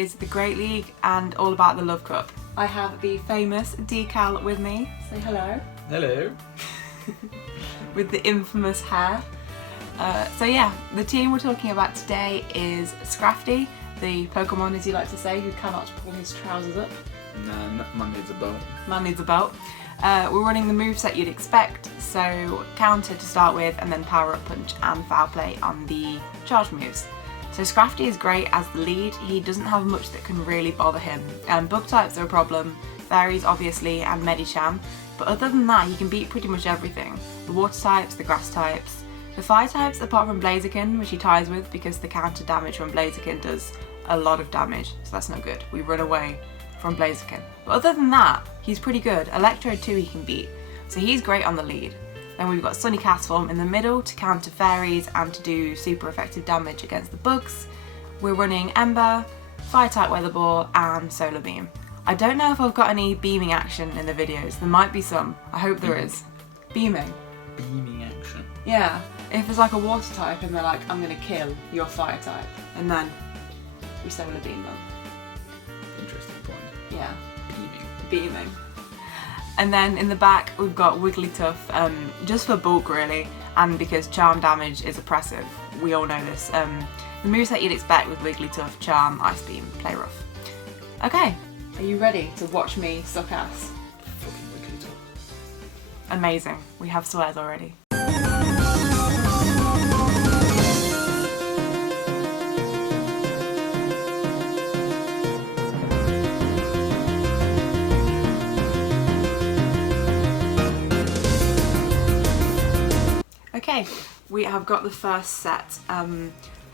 is the Great League and all about the Love Cup. I have the famous Decal with me. Say hello. Hello. With the infamous hair. So yeah, the team we're talking about today is Scrafty, the Pokémon as you like to say, who cannot pull his trousers up. Nah, man needs a belt. Man needs a belt. We're running the moveset you'd expect, so counter to start with and then power up punch and foul play on the charge moves. So Scrafty is great as the lead. He doesn't have much that can really bother him. Bug types are a problem, fairies obviously, and Medicham, but other than that he can beat pretty much everything. The water types, the grass types, the fire types apart from Blaziken, which he ties with because the counter damage from Blaziken does a lot of damage, so that's not good. We run away from Blaziken. But other than that, he's pretty good. Electro too he can beat, so he's great on the lead. Then we've got Sunny Castform in the middle to counter fairies and to do super effective damage against the bugs. We're running Ember, Fire type Weather Ball and Solar Beam. I don't know if I've got any beaming action in the videos. There might be some. I hope there is. Beaming. Beaming action. Yeah. If there's like a water type and they're like, I'm gonna kill your fire type, and then we Solar Beam them. Interesting point. Yeah. Beaming. And then in the back we've got Wigglytuff, just for bulk really, and because charm damage is oppressive. We all know this. The moveset you'd expect with Wigglytuff, Charm, Ice Beam, Play Rough. Okay, are you ready to watch me suck ass? Fucking Wigglytuff. Amazing, we have swears already. Okay, we have got the first set. I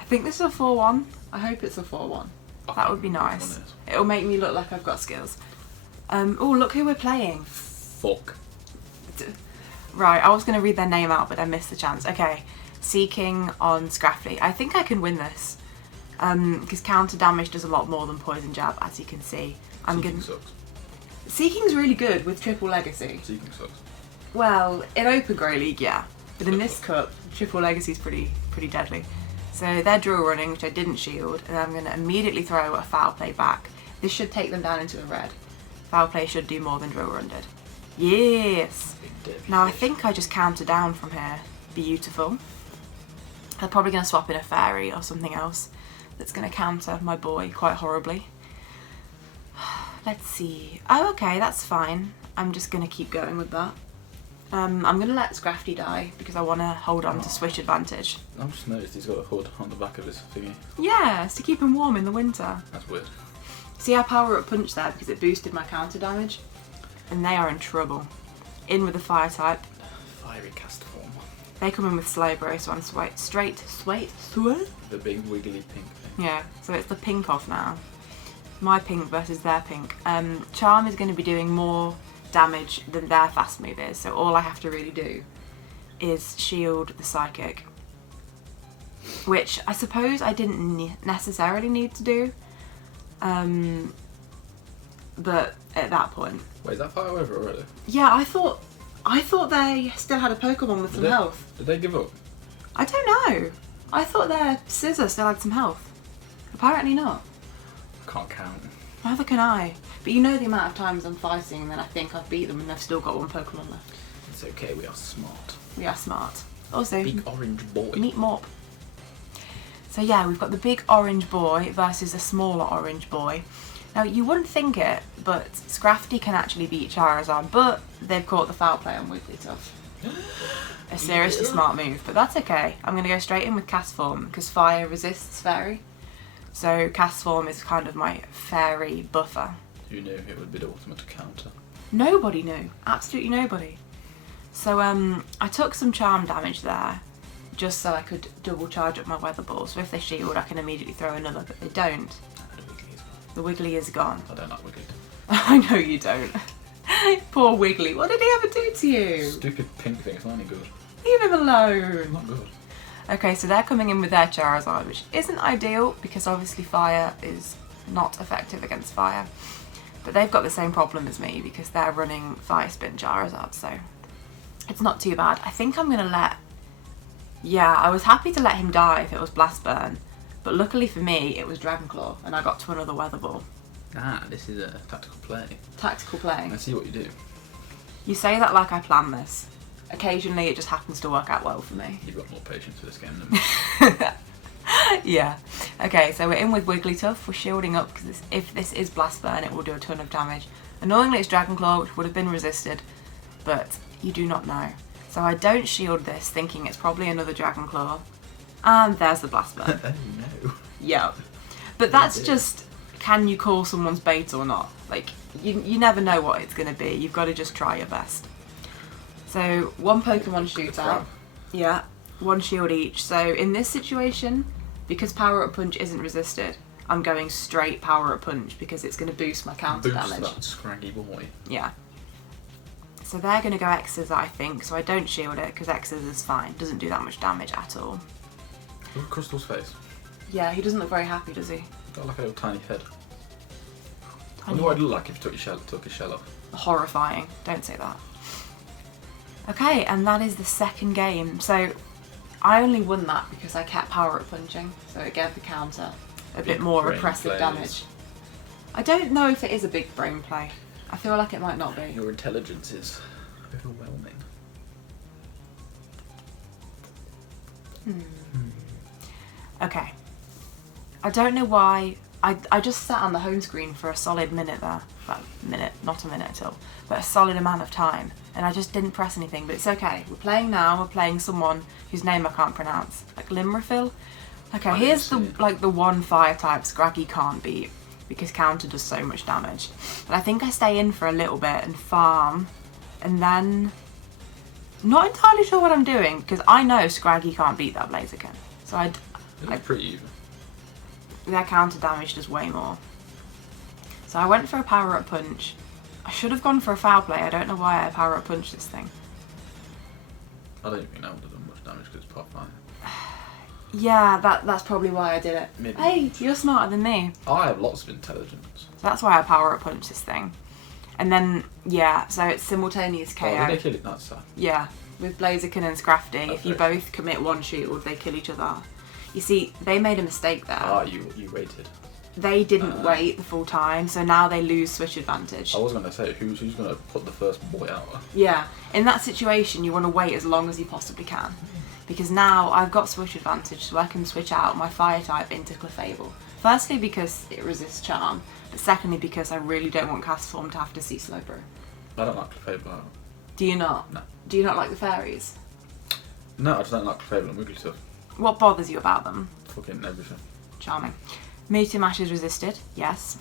think this is a 4-1. I hope it's a 4-1. That would be nice. It'll make me look like I've got skills. Oh, look who we're playing. Fuck. Right, I was going to read their name out, but I missed the chance. Okay, Seaking on Scrafty. I think I can win this. Because counter damage does a lot more than Poison Jab, as you can see. Seaking sucks. Seaking's really good with triple legacy. Seaking sucks. Well, in Open Grey League, yeah. But in this cup, triple legacy is pretty deadly. So they're drill running, which I didn't shield, and I'm going to immediately throw a foul play back. This should take them down into the red. Foul play should do more than drill run did. Yes! Now I think I just counter down from here. Beautiful. They're probably going to swap in a fairy or something else that's going to counter my boy quite horribly. Let's see. Oh, okay, that's fine. I'm just going to keep going with that. I'm going to let Scrafty die because I want to hold on to switch advantage. I've just noticed he's got a hood on the back of his thingy. Yeah, it's to keep him warm in the winter. That's weird. See, I power up punch there because it boosted my counter damage. And they are in trouble. In with the fire type. Fiery Castform. They come in with Slowbro, so I'm straight. The big wiggly pink thing. Yeah, so it's the pink off now. My pink versus their pink. Charm is going to be doing more damage than their fast move is, so all I have to really do is shield the psychic, which I suppose I didn't necessarily need to do, but at that point. Wait, is that fire over already? Yeah, I thought they still had a Pokemon with some health. Did they give up? I don't know. I thought their Scissor still had some health. Apparently not. I can't count. Neither can I. But you know the amount of times I'm fighting and then I think I've beat them and they've still got one Pokemon left. It's okay, we are smart. We are smart. Also, big orange boy. Meet Mop. So yeah, we've got the big orange boy versus a smaller orange boy. Now you wouldn't think it, but Scrafty can actually beat Charizard, but they've caught the foul play on Wigglytuff. A seriously smart move, but that's okay. I'm going to go straight in with Castform because fire resists fairy. So Castform is kind of my fairy buffer. Who knew it would be the ultimate counter? Nobody knew. Absolutely nobody. So I took some charm damage there just so I could double charge up my weather ball. So if they shield I can immediately throw another, but they don't. The Wiggly is gone. I don't like Wiggly. I know you don't. Poor Wiggly. What did he ever do to you? Stupid pink thing, it's not any good. Leave him alone. Not good. Okay, so they're coming in with their Charizard, which isn't ideal because obviously fire is not effective against fire. But they've got the same problem as me because they're running Fire Spin Charizard, so it's not too bad. I think I'm going to let... Yeah, I was happy to let him die if it was Blast Burn, But luckily for me, it was Dragon Claw, and I got to another Weather Ball. Ah, this is a tactical play. Tactical play. I see what you do. You say that like I planned this. Occasionally, it just happens to work out well for me. You've got more patience for this game than me. Yeah. Okay, so we're in with Wigglytuff. We're shielding up because if this is Blast Burn, it will do a ton of damage. Annoyingly, it's Dragon Claw, which would have been resisted, but you do not know. So I don't shield this, thinking it's probably another Dragon Claw. And there's the Blast Burn. Oh no. Yeah. But that's just, can you call someone's bait or not? Like, you never know what it's going to be. You've got to just try your best. So, one Pokemon shootout. Yeah, one shield each. So, in this situation, because Power Up Punch isn't resisted, I'm going straight Power Up Punch because it's going to boost my counter damage. Boost that scraggy boy. Yeah. So they're going to go X's, I think, so I don't shield it because X's is fine. Doesn't do that much damage at all. Look at Crystal's face. Yeah, he doesn't look very happy, does he? Got like a little tiny head. I Tiny wonder what it'd look like if you took his shell off. Horrifying. Don't say that. Okay, and that is the second game. So I only won that because I kept Power Up Punching, so it gave the counter a bit more brain repressive plays. damage. I don't know if it is a big brain play. I feel like it might not be. Your intelligence is overwhelming. Okay. I don't know why. I just sat on the home screen for a solid minute there. Well, minute, not a minute at all, but a solid amount of time. And I just didn't press anything, but it's okay. We're playing now, we're playing someone whose name I can't pronounce. Like Limrafil? Okay, here's the one fire type Scraggy can't beat, because counter does so much damage. But I think I stay in for a little bit and farm, and then... Not entirely sure what I'm doing, because I know Scraggy can't beat that Blaziken. So It's pretty even. their counter damage does way more. So I went for a Power Up Punch. I should have gone for a Foul Play. I don't know why I Power Up Punch this thing. I don't think that would have done much damage because it's part 5. Yeah, that's probably why I did it. Maybe. Hey, you're smarter than me. I have lots of intelligence. So that's why I Power Up Punch this thing. And then, yeah, so it's simultaneous KO. Oh, did they kill it? That's sad. Yeah, with Blaziken and Scrafty, if you Okay. both commit one shield, they kill each other. You see, they made a mistake there. Ah, you waited. They didn't wait the full time, so now they lose switch advantage. I was going to say, who's going to put the first boy out? Yeah, in that situation, you want to wait as long as you possibly can. Because now I've got switch advantage, so I can switch out my fire type into Clefable. Firstly, because it resists charm, but secondly, because I really don't want Castform to have to see Slowbro. I don't like Clefable. Do you not? No. Do you not like the fairies? No, I just don't like Clefable and Wigglytuff. What bothers you about them? Fucking everything. Charming. Meteor Mash is resisted, yes.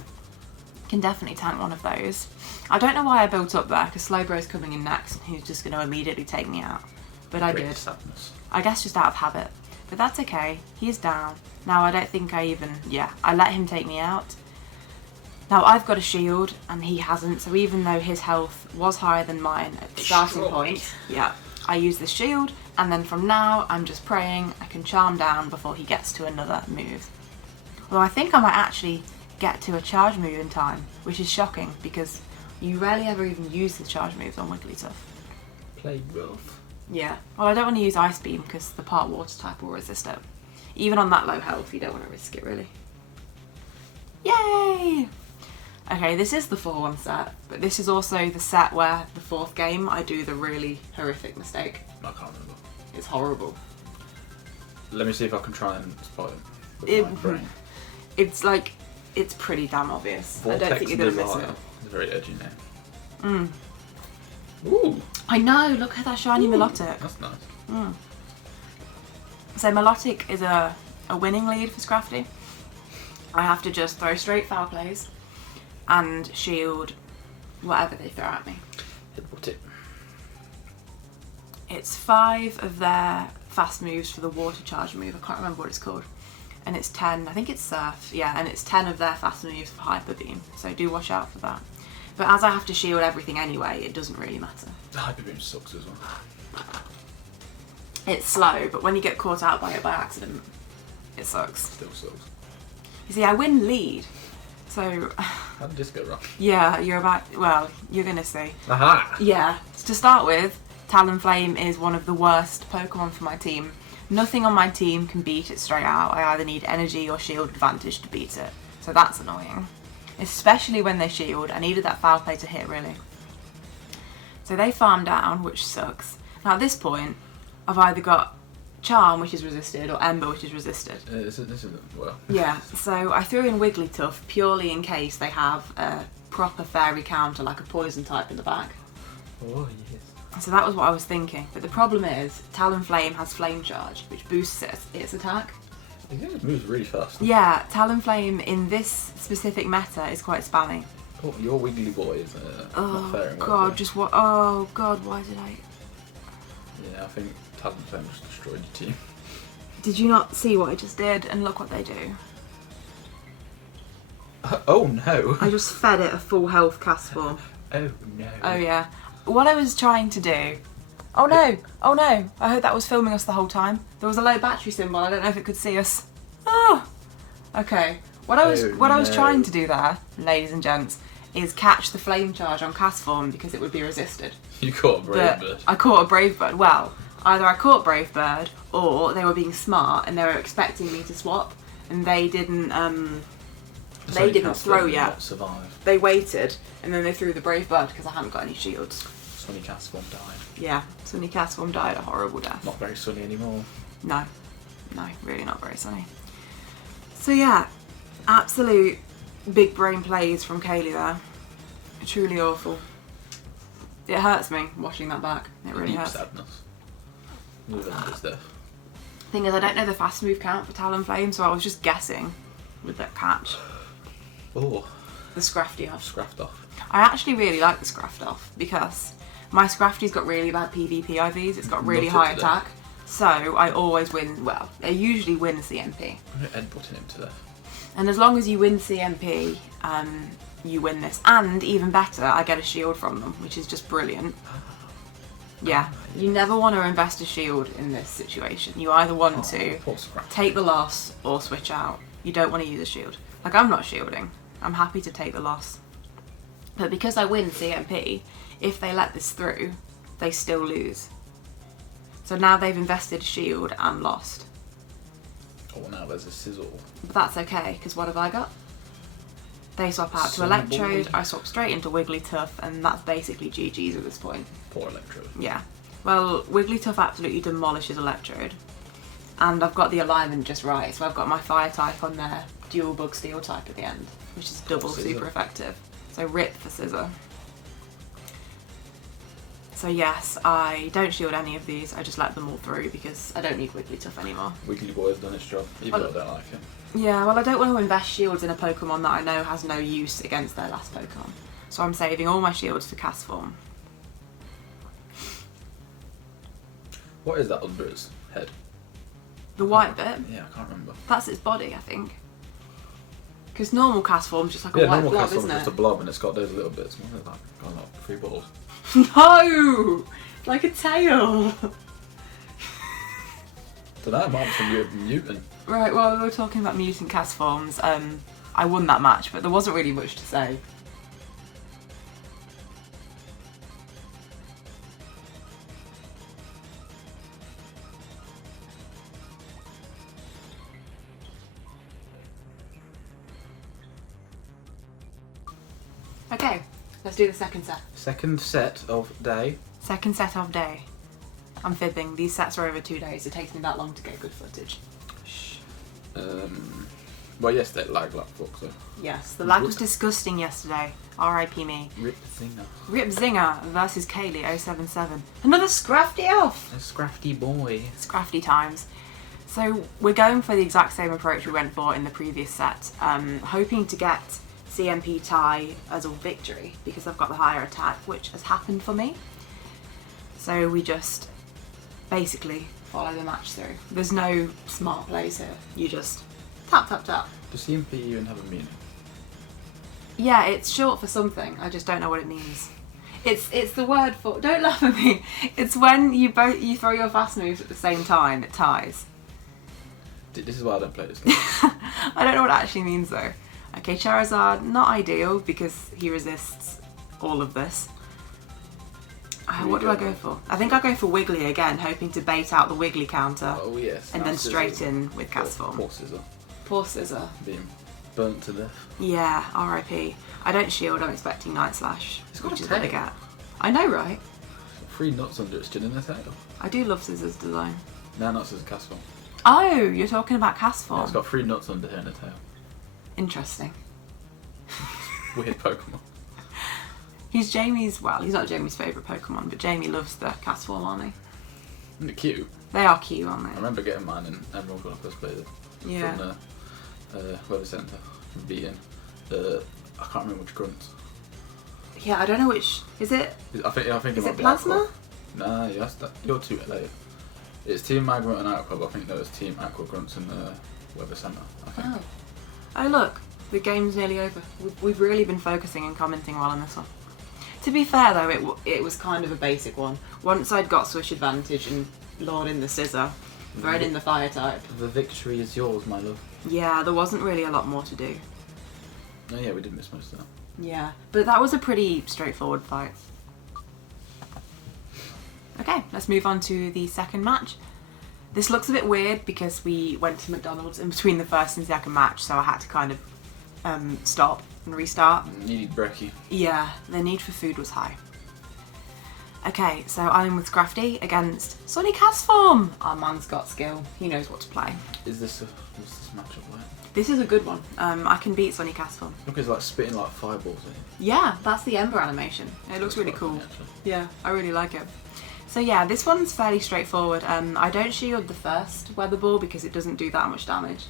Can definitely tank one of those. I don't know why I built up there, because Slowbro's coming in next, and he's just going to immediately take me out. But I Great did. sadness. I guess just out of habit. But that's okay. He's down. Now I don't think I even... Yeah, I let him take me out. Now I've got a shield, and he hasn't, so even though his health was higher than mine at the starting point, yeah, I use the shield, and then from now I'm just praying I can charm down before he gets to another move. Although I think I might actually get to a charge move in time, which is shocking, because you rarely ever even use the charge moves on Wigglytuff. Play rough. Yeah. Well, I don't want to use Ice Beam because the part water type will resist it. Even on that low health, you don't want to risk it, really. Yay! Okay, this is the 4-1 set, but this is also the set where the 4th game I do the really horrific mistake. I can't remember. It's horrible. Let me see if I can try and spot it. With It- my brain. It's like, it's pretty damn obvious. I don't think you're going to miss it. It's a very edgy name. Mm. Ooh, I know, look at that shiny Melodic. that's nice. So Melodic is a winning lead for Scrafty. I have to just throw straight foul plays and shield whatever they throw at me. Hit it. It's 5 of their fast moves for the water charge move. I can't remember what it's called. And it's 10, I think it's Surf, yeah, and it's 10 of their fast moves for Hyper Beam. So do watch out for that. But as I have to shield everything anyway, it doesn't really matter. The Hyper Beam sucks as well. It's slow, but when you get caught out by it by accident, it sucks. Still sucks. You see, I win lead. So, How did this go wrong? yeah, you're gonna see. Aha! Yeah, to start with, Talonflame is one of the worst Pokemon for my team. Nothing on my team can beat it straight out. I either need energy or shield advantage to beat it. So that's annoying. Especially when they shield. I needed that foul play to hit, really. So they farm down, which sucks. Now at this point, I've either got Charm, which is resisted, or Ember, which is resisted. This isn't well. Yeah, so I threw in Wigglytuff purely in case they have a proper fairy counter, like a poison type in the back. Oh, yes. So that was what I was thinking. But the problem is, Talonflame has Flame Charge, which boosts its attack. It moves really fast. Yeah, Talonflame in this specific meta is quite spammy. Oh, your Wiggly boy is not faring well. God, just what? Oh God, why did I? Yeah, I think Talonflame just destroyed your team. Did you not see what I just did? And look what they do. Oh no! I just fed it a full health Castform. Oh no! Oh yeah. What I was trying to do. Oh no! Oh no! I heard that was filming us the whole time. There was a low battery symbol. I don't know if it could see us. Oh. Okay. What I was trying to do there, ladies and gents, is catch the flame charge on Castform because it would be resisted. You caught a Brave Bird. I caught a Brave Bird. Well, either I caught Brave Bird or they were being smart and they were expecting me to swap and they didn't. They didn't throw yet. Survive. They waited and then they threw the Brave Bird because I hadn't got any shields. Sunny Castform died. Yeah, Sunny Castform died a horrible death. Not very sunny anymore. No, really not very sunny. So yeah, absolute big brain plays from Kayleigh there. Truly awful. It hurts me watching that back. It really Deep hurts. sadness. Moving on to stuff. Thing is, I don't know the fast move count for Talonflame, so I was just guessing with that catch. Oh. The Scrafty off. Scrapped off. I actually really like the Scraft off because my Scrafty's got really bad PvP IVs. It's got really high attack. So I always win, well, I usually win CMP. I'm headbutting him to death. And as long as you win CMP, you win this. And even better, I get a shield from them, which is just brilliant. Yeah, you never want to invest a shield in this situation. You either want to take the loss or switch out. You don't want to use a shield. Like, I'm not shielding. I'm happy to take the loss. But because I win CMP, if they let this through, they still lose. So now they've invested a shield and lost. Oh, now there's a sizzle. But that's okay, because what have I got? They swap out to Electrode, I swap straight into Wigglytuff, and that's basically GG's at this point. Poor Electrode. Yeah. Well, Wigglytuff absolutely demolishes Electrode. And I've got the alignment just right, so I've got my Fire type on there, dual Bug Steel type at the end, which is double super effective. So rip for Scissor. So yes, I don't shield any of these, I just let them all through because I don't need Wigglytuff anymore. Wiggly Boy's done its job, even though I don't like him. Yeah, well I don't want to invest shields in a Pokemon that I know has no use against their last Pokemon. So I'm saving all my shields for Castform. What is that under its head? The white bit? Yeah, I can't remember. That's its body, I think. Because normal Castform's just like a white blob, isn't it? Just a blob and it's got those little bits. What is that? Got like 3 balls. No! Like a tail! Dunno, it might be some mutant. Right, well, we were talking about mutant Castforms. I won that match, but there wasn't really much to say. Okay, let's do the second set. Second set of day. Second set of day. I'm fibbing. These sets are over 2 days. It takes me that long to get good footage. Well, yes, they lag like fuck, so. Yes, the lag was disgusting yesterday. R.I.P. me. Rip Zinger. Rip Zinger versus Kayleigh077. Another Scrafty off! A Scrafty boy. Scrafty times. So we're going for the exact same approach we went for in the previous set. Hoping to get CMP tie as a victory because I've got the higher attack, which has happened for me. So we just basically follow the match through. There's no smart plays here. You just tap, tap, tap. Does CMP even have a meaning? Yeah, it's short for something. I just don't know what it means. It's the word for. Don't laugh at me. It's when you throw your fast moves at the same time. It ties. This is why I don't play this game. I don't know what it actually means though. Okay, Charizard, not ideal because he resists all of this. What do I go for? I think I'll go for Wiggly again, hoping to bait out the Wiggly counter. Oh yes. And then straight in with Castform. Poor Scissor. Poor Scissor. Being burnt to death. Yeah, R.I.P. I don't shield, I'm expecting Night Slash, It's got which a is what I tail. get. I know, right? 3 nuts under its chin in the tail. I do love Scissor's design. No, nuts is Castform. Oh, you're talking about Castform. Yeah, it's got 3 nuts under here in the tail. Interesting. Weird Pokemon. He's not Jamie's favourite Pokemon, but Jamie loves the Castform, aren't he? Isn't it cute? They are cute, aren't I they? remember getting mine in Emerald when I first played it. Yeah. From the weather centre. From beating. I can't remember which grunts. Yeah, I don't know which. Is it? I think Is might it be Plasma? Aqua. Nah, yes, you're too late. It's Team Magma and Aqua, but I think there was Team Aqua Grunts in the weather centre. I think. Oh. Oh look, the game's nearly over. We've really been focusing and commenting well on this one. To be fair though, it was kind of a basic one. Once I'd got Swish Advantage and lured in the Scissor, thrown in the Fire type. The victory is yours, my love. Yeah, there wasn't really a lot more to do. Oh yeah, we did miss most of that. Yeah, but that was a pretty straightforward fight. Okay, let's move on to the second match. This looks a bit weird because we went to McDonald's in between the first and second match, so I had to kind of stop and restart. Needed brekkie. Yeah, the need for food was high. Okay, so I'm with Scrafty against Sunny Castform. Our man's got skill. He knows what to play. What's this matchup like? This is a good one. I can beat Sunny Castform. Look, it's like spitting like fireballs in it. Yeah, that's the Ember animation. It looks really cool. Yeah, I really like it. So yeah, this one's fairly straightforward. I don't shield the first Weather Ball because it doesn't do that much damage.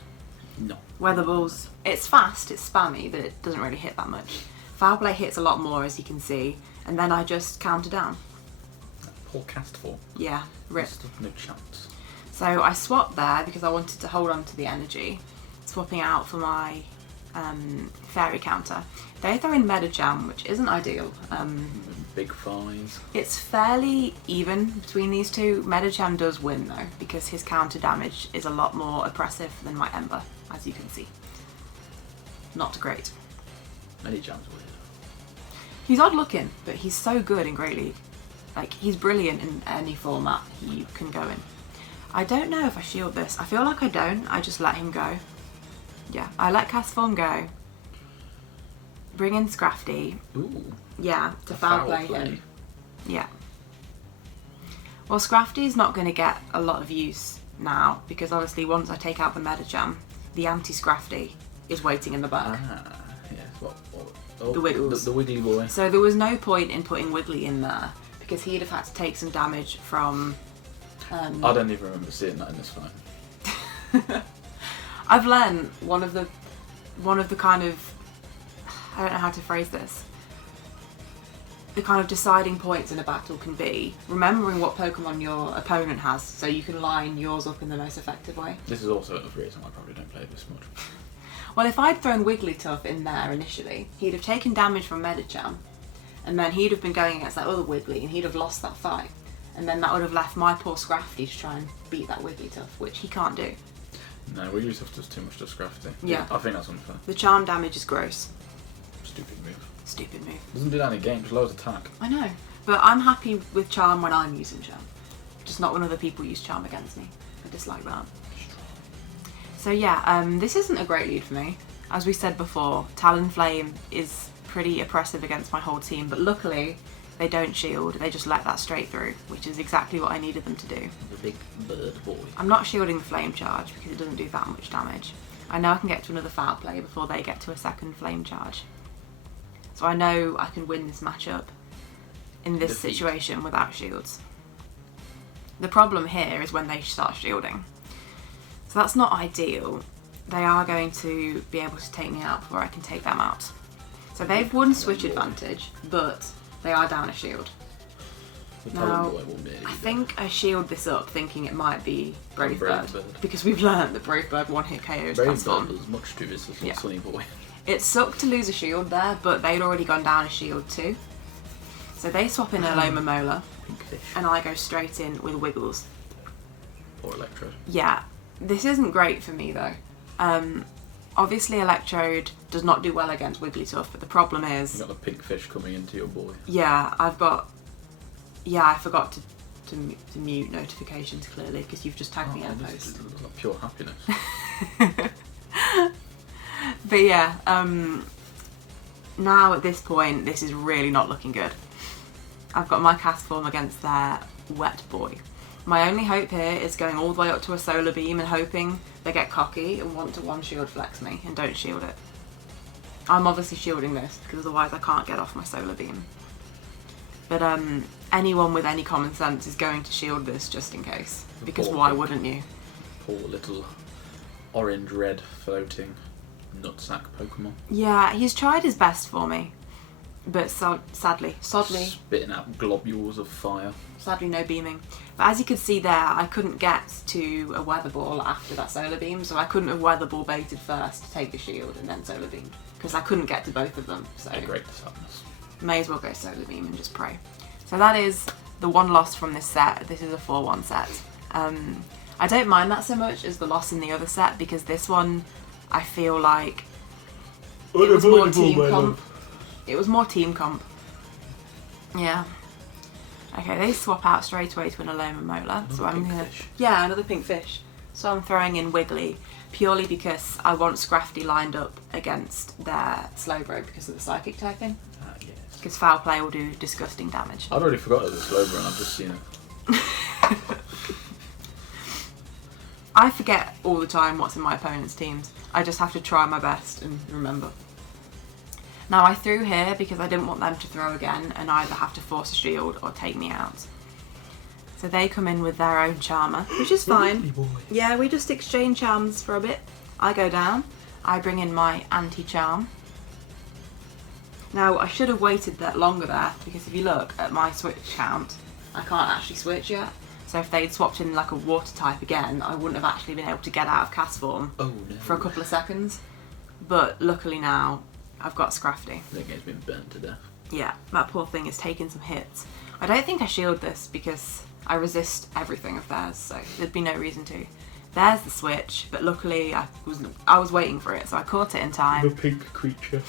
No. Weather Balls, it's fast, it's spammy, but it doesn't really hit that much. Foul Play hits a lot more, as you can see, and then I just counter down. Poor Castform. Yeah, rip. No chance. So I swapped there because I wanted to hold on to the energy, swapping out for my fairy counter. They throw in Medicham, which isn't ideal. Big flies. It's fairly even between these two. Medicham does win though, because his counter damage is a lot more oppressive than my Ember, as you can see. Not great. Medicham's weird. He's odd looking, but he's so good in Great League. Like, he's brilliant in any format you can go in. I don't know if I shield this. I feel like I don't. I just let him go. Yeah, I let Castform go. Bring in Scrafty. Ooh. Yeah, to foul play him. Yeah. Well, Scrafty's not going to get a lot of use now because obviously once I take out the Medicham, the anti-Scrafty is waiting in the back. Ah, yes. What? Oh, The Wiggles. The Wiggly boy. So there was no point in putting Wiggly in there because he'd have had to take some damage from... I don't even remember seeing that in this fight. I've learned one of the kind of... I don't know how to phrase this. The kind of deciding points in a battle can be remembering what Pokemon your opponent has so you can line yours up in the most effective way. This is also another reason I probably don't play this much. Well, if I'd thrown Wigglytuff in there initially, he'd have taken damage from Medicham, and then he'd have been going against that other Wiggly, and he'd have lost that fight. And then that would have left my poor Scrafty to try and beat that Wigglytuff, which he can't do. No, Wigglytuff does too much to Scrafty. Yeah. I think that's unfair. The charm damage is gross. Stupid move. Stupid move. Doesn't do that in game, just lowers attack. I know, but I'm happy with charm when I'm using charm. Just not when other people use charm against me. I dislike that. So yeah, this isn't a great lead for me. As we said before, Talonflame is pretty oppressive against my whole team, but luckily they don't shield, they just let that straight through, which is exactly what I needed them to do. The big bird boy. I'm not shielding the Flame Charge because it doesn't do that much damage. I know I can get to another Foul Play before they get to a second Flame Charge. So I know I can win this matchup in this situation without shields. The problem here is when they start shielding. So that's not ideal. They are going to be able to take me out before I can take them out. So they've won Switch Advantage, but they are down a shield. Now, I think I shield this up thinking it might be Brave Bird, because we've learned that Brave Bird one-hit KOs Brave Castform. Bird does much to this as Sunny boy. It sucked to lose a shield there, but they'd already gone down a shield too. So they swap in a Lomomola, and I go straight in with Wiggles. Or Electrode. Yeah, this isn't great for me though. Obviously Electrode does not do well against Wigglytuff, but the problem is... You've got the pink fish coming into your boy. Yeah, I've got Yeah, I forgot to mute notifications clearly because you've just tagged me in a this post. is like pure happiness. But yeah, now at this point, this is really not looking good. I've got my Castform against their Wet Boy. My only hope here is going all the way up to a Solar Beam and hoping they get cocky and want to one-shield flex me and don't shield it. I'm obviously shielding this because otherwise I can't get off my Solar Beam. But anyone with any common sense is going to shield this just in case. Because why wouldn't you? Poor little orange-red floating nutsack Pokemon. Yeah, he's tried his best for me. But sadly, spitting out globules of fire. Sadly no beaming. But as you could see there, I couldn't get to a Weather Ball after that Solar Beam, so I couldn't have Weather Ball baited first to take the shield and then Solar Beamed. Because I couldn't get to both of them, so A great sadness. may as well go Solar Beam and just pray. So that is the one loss from this set. This is a 4-1 set. I don't mind that so much as the loss in the other set, because this one, I feel like it was more team comp. It was more team comp. Yeah. Okay, they swap out straight away to an Alomomola. So I'm gonna... Yeah, another pink fish. So I'm throwing in Wiggly, purely because I want Scrafty lined up against their Slowbro because of the psychic typing. Yes. Because Foul Play will do disgusting damage. I'd already forgot it was a Slowbro and I've just seen it. I forget all the time what's in my opponent's teams. I just have to try my best and remember. Now I threw here because I didn't want them to throw again and either have to force a shield or take me out. So they come in with their own Charmer, which is fine. Yeah, we just exchange charms for a bit. I go down, I bring in my anti-charm. Now I should have waited that longer there, because if you look at my switch count, I can't actually switch yet. So if they'd swapped in like a water type again, I wouldn't have actually been able to get out of Castform for a couple of seconds. But luckily now, I've got Scrafty. The game's been burnt to death. Yeah, that poor thing is taking some hits. I don't think I shield this because I resist everything of theirs, so there'd be no reason to. There's the switch, but luckily I was waiting for it, so I caught it in time. The pink creature.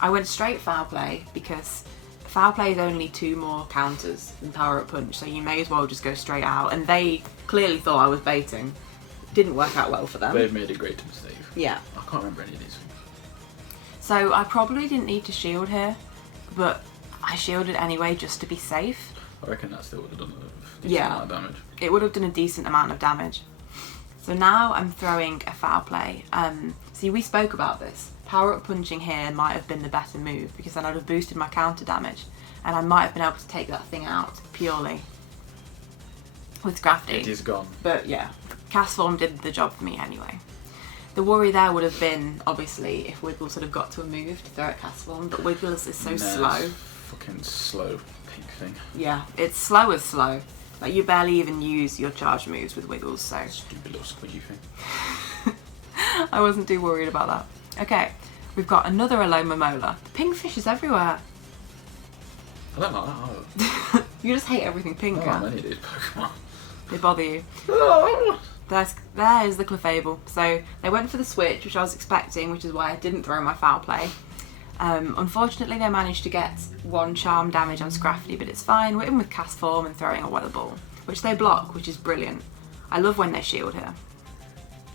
I went straight Foul Play because Foul Play is only 2 more counters than Power Up Punch, so you may as well just go straight out. And they clearly thought I was baiting. Didn't work out well for them. They've made a great mistake. Yeah. I can't remember any of these things. So I probably didn't need to shield here, but I shielded anyway just to be safe. I reckon that still would have done a decent amount of damage. It would have done a decent amount of damage. So now I'm throwing a Foul Play. See, we spoke about this. Power Up Punching here might have been the better move, because then I'd have boosted my counter damage and I might have been able to take that thing out purely with Scrafty. It is gone. But yeah, Castform did the job for me anyway. The worry there would have been, obviously, if Wiggles had have got to a move to throw at Castform, but Wiggles is so slow. Fucking slow pink thing. Yeah, it's slow as slow. Like, you barely even use your charge moves with Wiggles, so... Stupid little squidgy thing. I wasn't too worried about that. Okay, we've got another Alomomola. The pink fish is everywhere. I don't like that either. You just hate everything pink, I don't like many of these Pokemon. They bother you. There's the Clefable. So they went for the switch, which I was expecting, which is why I didn't throw my Foul Play. Unfortunately, they managed to get 1 charm damage on Scrafty, but it's fine. We're in with Castform and throwing a Weather Ball, which they block, which is brilliant. I love when they shield here.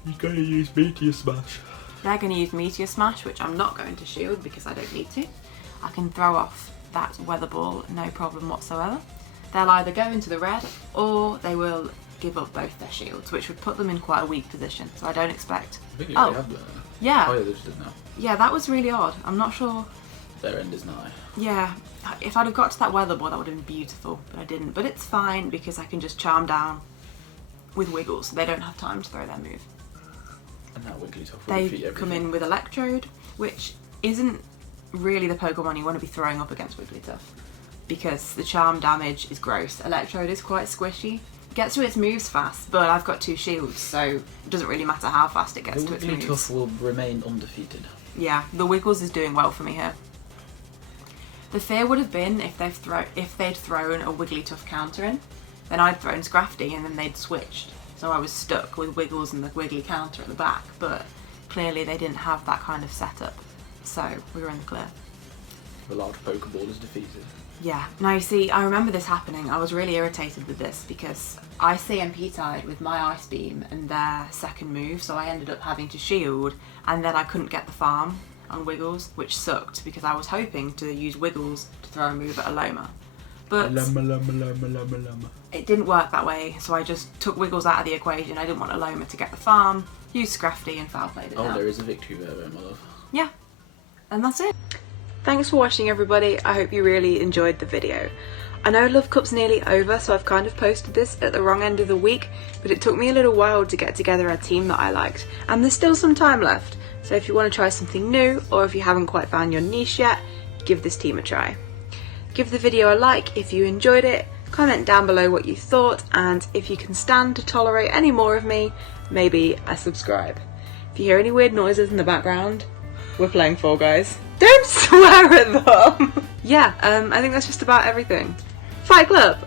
He's going to use Meteor Smash. They're going to use Meteor Smash, which I'm not going to shield because I don't need to. I can throw off that Weather Ball, no problem whatsoever. They'll either go into the red or they will give up both their shields, which would put them in quite a weak position, so I don't expect... I think you already have that. Yeah. Oh yeah, they just did now. Yeah, that was really odd. I'm not sure... Their end is nigh. Yeah, if I'd have got to that Weather Ball, that would have been beautiful, but I didn't. But it's fine because I can just charm down with Wiggles, so they don't have time to throw their move. And that Wigglytuff will They defeat everything. come in with Electrode, which isn't really the Pokemon you want to be throwing up against Wigglytuff, because the charm damage is gross. Electrode is quite squishy. It gets to its moves fast, but I've got 2 shields, so it doesn't really matter how fast it gets to its moves. Wigglytuff will remain undefeated. Yeah, the Wiggles is doing well for me here. The fear would have been if they'd thrown a Wigglytuff counter in, then I'd thrown Scrafty and then they'd switched. So I was stuck with Wiggles and the Wiggly counter at the back, but clearly they didn't have that kind of setup. So we were in the clear. The large Pokeball is defeated. Yeah. Now you see, I remember this happening. I was really irritated with this because I CMP-tied with my Ice Beam and their second move, so I ended up having to shield, and then I couldn't get the farm on Wiggles, which sucked because I was hoping to use Wiggles to throw a move at Aloma. But it didn't work that way, so I just took Wiggles out of the equation. I didn't want Aloma to get the farm, used Scrafty and foul played it out. There is a victory there, my love. Yeah, and that's it. Thanks for watching, everybody. I hope you really enjoyed the video. I know Love Cup's nearly over, so I've kind of posted this at the wrong end of the week, but it took me a little while to get together a team that I liked, and there's still some time left. So if you want to try something new, or if you haven't quite found your niche yet, give this team a try. Give the video a like if you enjoyed it, comment down below what you thought, and if you can stand to tolerate any more of me, maybe a subscribe. If you hear any weird noises in the background, we're playing Fall Guys. Don't swear at them! Yeah, I think that's just about everything. Fight Club!